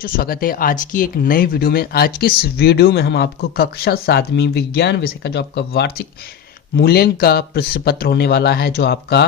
बच्चों, स्वागत है आज की एक नई वीडियो में। आज की इस वीडियो में हम आपको कक्षा 7वीं विज्ञान विषय का जो आपका वार्षिक मूल्यांकन का प्रश्न पत्र होने वाला है जो आपका,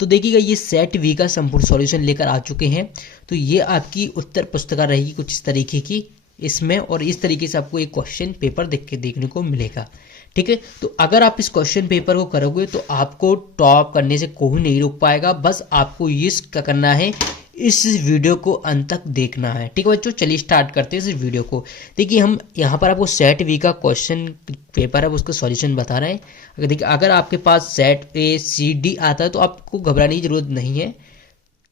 तो देखिएगा ये सेट वी का संपूर्ण सॉल्यूशन लेकर आ चुके हैं। तो ये आपकी उत्तर पुस्तिका रहेगी कुछ इस तरीके की इसमें, और इस तरीके से आपको एक क्वेश्चन पेपर देखने को मिलेगा। ठीक है, तो अगर आप इस क्वेश्चन पेपर को करोगे तो आपको टॉप करने से कोई नहीं रोक पाएगा। बस आपको ये करना है, इस वीडियो को अंत तक देखना है। ठीक है बच्चों, चलिए स्टार्ट करते हैं इस वीडियो को। देखिए हम यहाँ पर आपको सेट वी का क्वेश्चन पेपर है उसका सॉल्यूशन बता रहे हैं। अगर देखिए अगर आपके पास सेट ए सी डी आता है तो आपको घबराने की जरूरत नहीं है,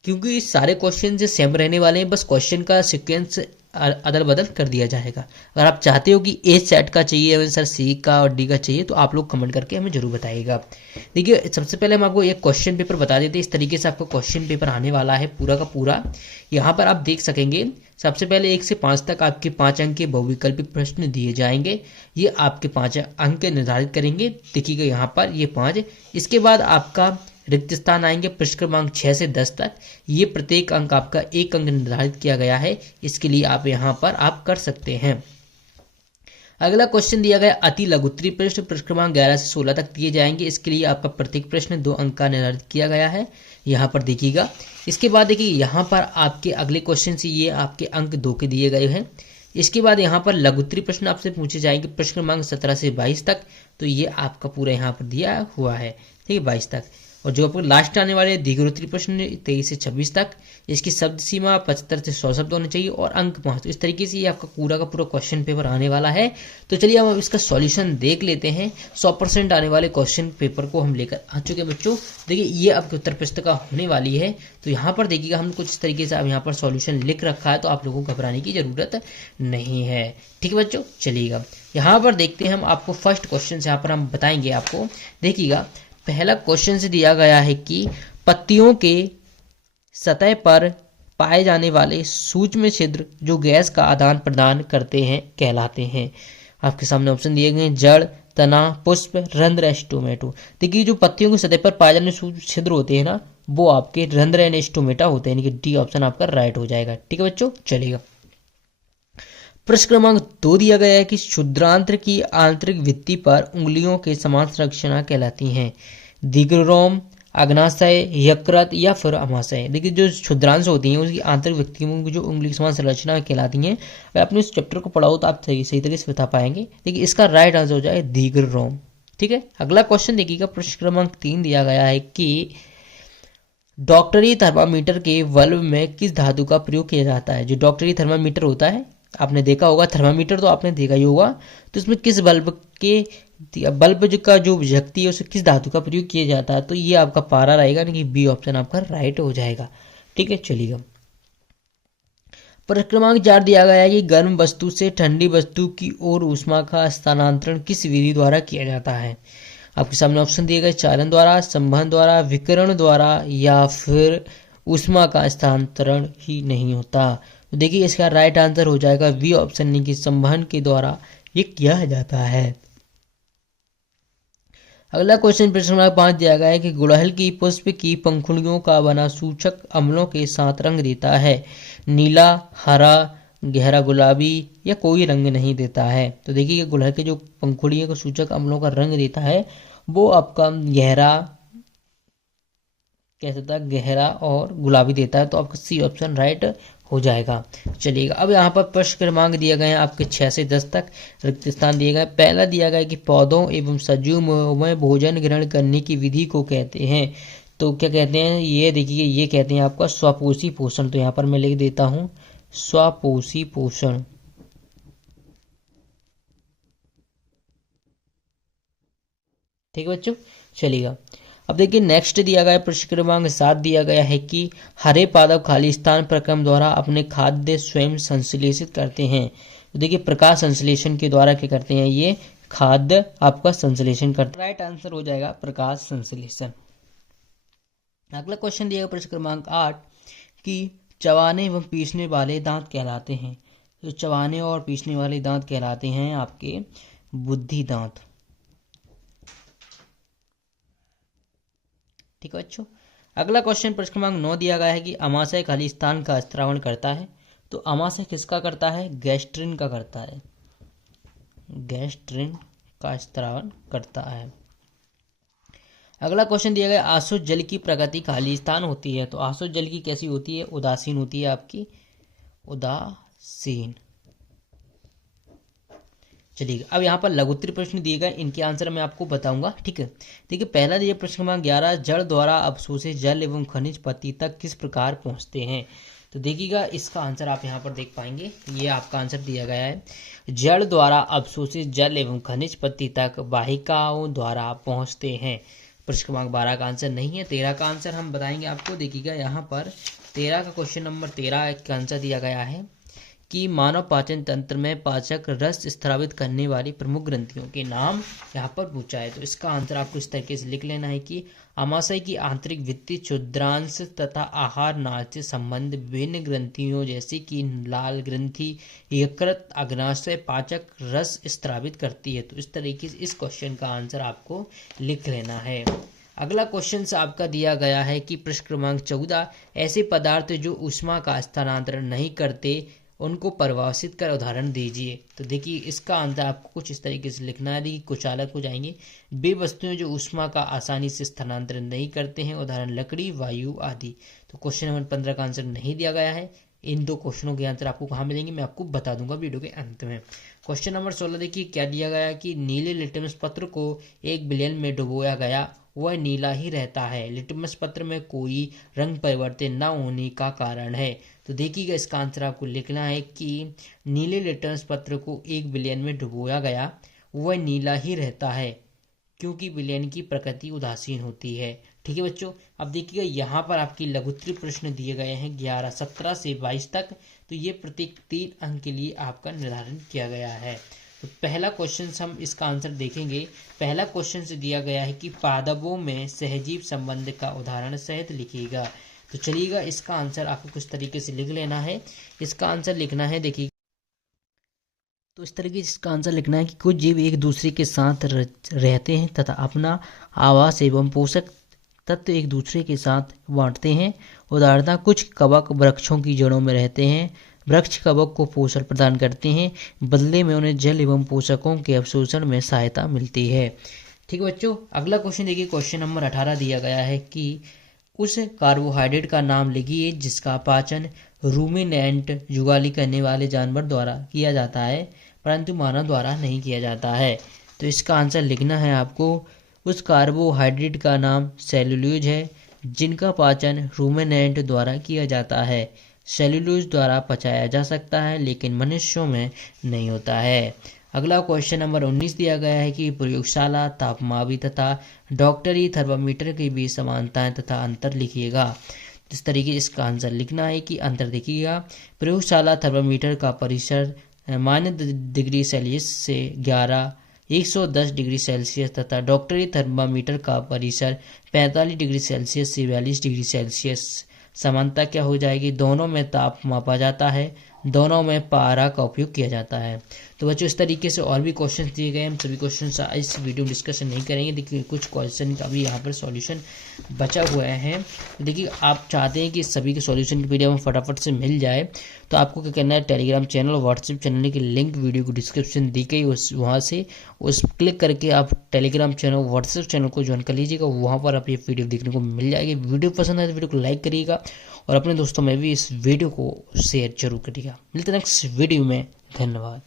क्योंकि सारे क्वेश्चन जो सेम रहने वाले हैं, बस क्वेश्चन का सीक्वेंस अदल बदल कर दिया जाएगा। अगर आप चाहते हो कि ए सेट का चाहिए सर, सी का और डी का चाहिए, तो आप लोग कमेंट करके हमें जरूर बताइएगा। देखिए सबसे पहले हम आपको एक क्वेश्चन पेपर बता देते हैं। इस तरीके से आपका क्वेश्चन पेपर आने वाला है पूरा का पूरा। यहाँ पर आप देख सकेंगे सबसे पहले 1 से 5 तक आपके 5 अंक के बहुविकल्पिक प्रश्न दिए जाएंगे। ये आपके 5 अंक निर्धारित करेंगे। देखिएगा यहाँ पर ये 5। इसके बाद आपका रिक्त स्थान आएंगे प्रश्न क्रमांक 6 से 10 तक। ये प्रत्येक अंक आपका 1 अंक निर्धारित किया गया है, इसके लिए आप यहाँ पर आप कर सकते हैं। अगला क्वेश्चन दिया गया अति लघुत्तरीय प्रश्न क्रमांक 11 से 16 तक दिए जाएंगे। इसके लिए आपका प्रत्येक प्रश्न 2 अंक का निर्धारित किया गया है, यहाँ पर देखिएगा। इसके बाद देखिए यहाँ पर आपके अगले क्वेश्चन से ये आपके अंक 2 के दिए गए हैं। इसके बाद यहाँ पर लघुत्तरीय प्रश्न आपसे पूछे जाएंगे प्रश्न क्रमांक 17 से 22 तक। तो ये आपका पूरा यहाँ पर दिया हुआ है, ठीक है, 22 तक। और जो आपको लास्ट आने वाले दीर्घोत्तरीय प्रश्न 23 से 26 तक, इसकी शब्द सीमा 75 से 100 शब्द होने चाहिए और अंक 5। तो इस तरीके से ये आपका पूरा का पूरा क्वेश्चन पेपर आने वाला है। तो चलिए हम इसका सॉल्यूशन देख लेते हैं। 100% आने वाले क्वेश्चन पेपर को हम लेकर आ चुके हैं बच्चों। देखिए ये आपकी उत्तर पुस्तिका होने वाली है। तो यहाँ पर देखिएगा हम कुछ इस तरीके से अब यहाँ पर सॉल्यूशन लिख रखा है, तो आप लोगों को घबराने की जरूरत नहीं है। ठीक है बच्चों, चलिएगा यहाँ पर देखते हैं हम आपको फर्स्ट क्वेश्चन यहाँ पर हम बताएंगे आपको। देखिएगा पहला क्वेश्चन से दिया गया है कि पत्तियों के सतह पर पाए जाने वाले सूक्ष्म छिद्र जो गैस का आदान प्रदान करते हैं कहलाते हैं। आपके सामने ऑप्शन दिए गए हैं जड़, तना, पुष्प, रंध्र, एस्टोमेटो। देखिए जो पत्तियों की सतह पर पाए जाने सूक्ष्म छिद्र होते हैं ना, वो आपके रंध्र एंड एस्टोमेटा होते हैं, यानी कि डी ऑप्शन आपका राइट हो जाएगा। ठीक है बच्चों, चलेगा। प्रश्न क्रमांक 2 दिया गया है कि क्षुद्रांत्र की आंतरिक भित्ति पर उंगलियों के समान संरचना कहलाती हैं। दीर्घरोम, अग्नाशय, यकृत या फिर अमाशय। देखिए जो क्षुद्रांश होती हैं उसकी आंतरिक भित्तियों की जो उंगली के समान संरचना कहलाती हैं। अगर आपने इस चैप्टर को पढ़ा हो तो आप सही तरीके से बता पाएंगे। देखिए इसका राइट आंसर हो जाए दीर्घरोम। ठीक है, अगला क्वेश्चन देखिएगा। प्रश्न क्रमांक 3 दिया गया है कि डॉक्टरी थर्मामीटर के बल्ब में किस धातु का प्रयोग किया जाता है। जो डॉक्टरी थर्मामीटर होता है, आपने देखा होगा, थर्मामीटर तो आपने देखा ही होगा, तो इसमें किस बल्ब का जो शक्ति है उसे किस धातु का प्रयोग किया जाता है। तो ये आपका पारा रहेगा, यानी कि बी ऑप्शन आपका राइट हो जाएगा। ठीक है, चलिएगा। प्रश्न क्रमांक 4 दिया गया है कि गर्म वस्तु से ठंडी वस्तु की ओर ऊष्मा का स्थानांतरण किस विधि द्वारा किया जाता है। आपके सामने ऑप्शन दिए गए चालन द्वारा, संवहन द्वारा, विकिरण द्वारा या फिर ऊष्मा का स्थानांतरण ही नहीं होता। तो देखिए इसका राइट आंसर हो जाएगा बी ऑप्शन, यानी कि संवहन के द्वारा ये किया जाता है। अगला क्वेश्चन प्रश्न नंबर 5 दिया गया है कि गुड़हल की पुष्प की पंखुड़ियों का बना सूचक अम्लों के साथ रंग देता है। नीला, हरा, गहरा गुलाबी या कोई रंग नहीं देता है। तो देखिए गुड़हल के जो पंखुड़ियों का सूचक अम्लों का रंग देता है वो आपका गहरा कैसा था, गहरा और गुलाबी देता है। तो आपका सी ऑप्शन राइट हो जाएगा। चलिएगा, अब यहाँ पर प्रश्न क्रमांक दिए गए हैं आपके 6 से 10 तक। रिक्त स्थान दिए गए। पहला दिया गया है कि पौधों एवं सजीवों में भोजन ग्रहण करने की विधि को कहते हैं। तो क्या कहते हैं, ये देखिए ये कहते हैं आपका स्वपोषी पोषण। तो यहाँ पर मैं लिख देता हूँ स्वपोषी पोषण। ठीक है बच्चों, चलिएगा। अब देखिए नेक्स्ट दिया गया है प्रश्न क्रमांक 7 दिया गया है कि हरे पादप खाली स्थान प्रक्रम द्वारा अपने खाद्य स्वयं संश्लेषित करते हैं। तो देखिए प्रकाश संश्लेषण के द्वारा क्या करते हैं, ये खाद्य आपका संश्लेषण करते हैं। राइट आंसर हो जाएगा प्रकाश संश्लेषण। अगला क्वेश्चन दिया गया प्रश्न क्रमांक 8 कि चबाने एवं पीसने वाले दांत कहलाते हैं। तो चबाने और पीसने वाले दांत कहलाते हैं आपके बुद्धि दांत। ठीक है बच्चों। अगला क्वेश्चन प्रश्न क्रमांक 9 दिया गया है कि अमाशय खाली स्थान का स्त्रावण करता है। तो आमाशय किसका करता है? गैस्ट्रिन का करता है, गैस्ट्रिन का स्त्रावन करता है। अगला क्वेश्चन दिया गया, आसुत जल की प्रकृति खालिस्तान होती है। तो आसुत जल की कैसी होती है? उदासीन होती है, आपकी उदासीन। चलिए अब यहाँ पर लघुत्तरीय प्रश्न दिए गए, इनके आंसर मैं आपको बताऊंगा, ठीक है। देखिए पहला दिया प्रश्न क्रमांक 11, जड़ द्वारा अवशोषित जल एवं खनिज पत्ती तक किस प्रकार पहुंचते हैं? तो देखिएगा इसका आंसर आप यहाँ पर देख पाएंगे, ये आपका आंसर दिया गया है, जड़ द्वारा अवशोषित जल एवं खनिज पत्ती तक वाहिकाओं द्वारा पहुंचते हैं। प्रश्न क्रमांक 12 का आंसर नहीं है, 13 का आंसर हम बताएंगे आपको। देखिएगा यहाँ पर 13 का क्वेश्चन नंबर 13 का आंसर दिया गया है कि मानव पाचन तंत्र में पाचक रस स्रावित करने वाली प्रमुख ग्रंथियों के नाम यहाँ पर पूछा है। तो इसका आंसर आपको इस तरीके से लिख लेना है कि आमाशय की आंतरिक भित्ति क्षुद्रांश तथा आहार नाल से संबंध विभिन्न ग्रंथियों जैसे कि लाल ग्रंथि यकृत अग्नाशय पाचक रस स्रावित करती है। तो इस तरीके से इस क्वेश्चन का आंसर आपको लिख लेना है। अगला क्वेश्चन से आपका दिया गया है कि प्रश्न क्रमांक 14, ऐसे पदार्थ जो ऊष्मा का स्थानांतरण नहीं करते उनको परिभाषित कर उदाहरण दीजिए। तो देखिए इसका आंसर आपको कुछ इस तरीके से लिखना है। देखिए कुछ अलग हो जाएंगे, वे वस्तुएं जो ऊष्मा का आसानी से स्थानांतरण नहीं करते हैं, उदाहरण लकड़ी, वायु आदि। तो क्वेश्चन नंबर 15 का आंसर नहीं दिया गया है। इन दो क्वेश्चनों के आंसर आपको कहाँ मिलेंगे मैं आपको बता दूंगा वीडियो के अंत में। क्वेश्चन नंबर 16 देखिए क्या दिया गया कि नीले लिटमस पत्र को एक विलयन में डुबोया गया, वह नीला ही रहता है, लिटमस पत्र में कोई रंग परिवर्तन न होने का कारण है। तो देखिएगा इसका आंसर आपको लिखना है कि नीले लिटमस पत्र को एक विलयन में डुबोया गया, वह नीला ही रहता है क्योंकि विलयन की प्रकृति उदासीन होती है। ठीक है बच्चों, अब देखिएगा यहाँ पर आपकी लघुत्तरीय प्रश्न दिए गए हैं 11, 17 से 22 तक। तो ये प्रत्येक 3 अंक के लिए आपका निर्धारण किया गया है। तो पहला क्वेश्चन हम इसका आंसर देखेंगे। पहला क्वेश्चन से दिया गया है कि पादपों में सहजीव संबंध का उदाहरण सहित लिखिएगा। तो चलिएगा इसका आंसर आपको कुछ तरीके से लिख लेना है। इसका आंसर लिखना है, देखिए तो इस तरीके से इसका आंसर लिखना है कि कुछ जीव एक दूसरे के साथ रहते हैं तथा अपना आवास एवं पोषक तत्व एक दूसरे के साथ बांटते हैं। उदाहरणतः कुछ कवक वृक्षों की जड़ों में रहते हैं, वृक्ष कवक को पोषण प्रदान करते हैं, बदले में उन्हें जल एवं पोषकों के अवशोषण में सहायता मिलती है। ठीक है बच्चों, अगला क्वेश्चन देखिए, क्वेश्चन नंबर 18 दिया गया है कि उस कार्बोहाइड्रेट का नाम लिखिए जिसका पाचन रूमिनेंट जुगाली करने वाले जानवर द्वारा किया जाता है परंतु मानव द्वारा नहीं किया जाता है। तो इसका आंसर लिखना है आपको, उस कार्बोहाइड्रेट का नाम सेल्यूलोज है जिनका पाचन रूमिनेंट द्वारा किया जाता है। सेल्यूलोज द्वारा पचाया जा सकता है लेकिन मनुष्यों में नहीं होता है। अगला क्वेश्चन नंबर 19 दिया गया है कि प्रयोगशाला तापमापी तथा डॉक्टरी थर्मामीटर के बीच समानताएं तथा अंतर लिखिएगा। इस तरीके से इसका आंसर लिखना है कि अंतर देखिएगा, प्रयोगशाला थर्मामीटर का परिसर -डिग्री सेल्सियस से 110 डिग्री सेल्सियस तथा डॉक्टरी थर्मामीटर का परिसर 45 डिग्री सेल्सियस से 42 डिग्री सेल्सियस। समानता क्या हो जाएगी, दोनों में ताप मापा जाता है, दोनों में पारा का उपयोग किया जाता है। तो बच्चों इस तरीके से और भी क्वेश्चन दिए गए, हम सभी क्वेश्चन इस वीडियो में डिस्कशन नहीं करेंगे। देखिए कुछ क्वेश्चन का भी यहाँ पर सॉल्यूशन बचा हुआ है। देखिए आप चाहते हैं कि सभी के सॉल्यूशन की पीडीएफ फटाफट से मिल जाए तो आपको क्या करना है, टेलीग्राम चैनल और व्हाट्सएप चैनल की लिंक वीडियो को डिस्क्रिप्शन दी गई वहाँ से उस क्लिक करके आप टेलीग्राम चैनल व्हाट्सएप चैनल को ज्वाइन कर लीजिएगा, वहाँ पर आप ये वीडियो देखने को मिल जाएगी। वीडियो पसंद आए तो वीडियो को लाइक करिएगा और अपने दोस्तों में भी इस वीडियो को शेयर जरूर करिएगा। मिलते हैं नेक्स्ट वीडियो में, धन्यवाद।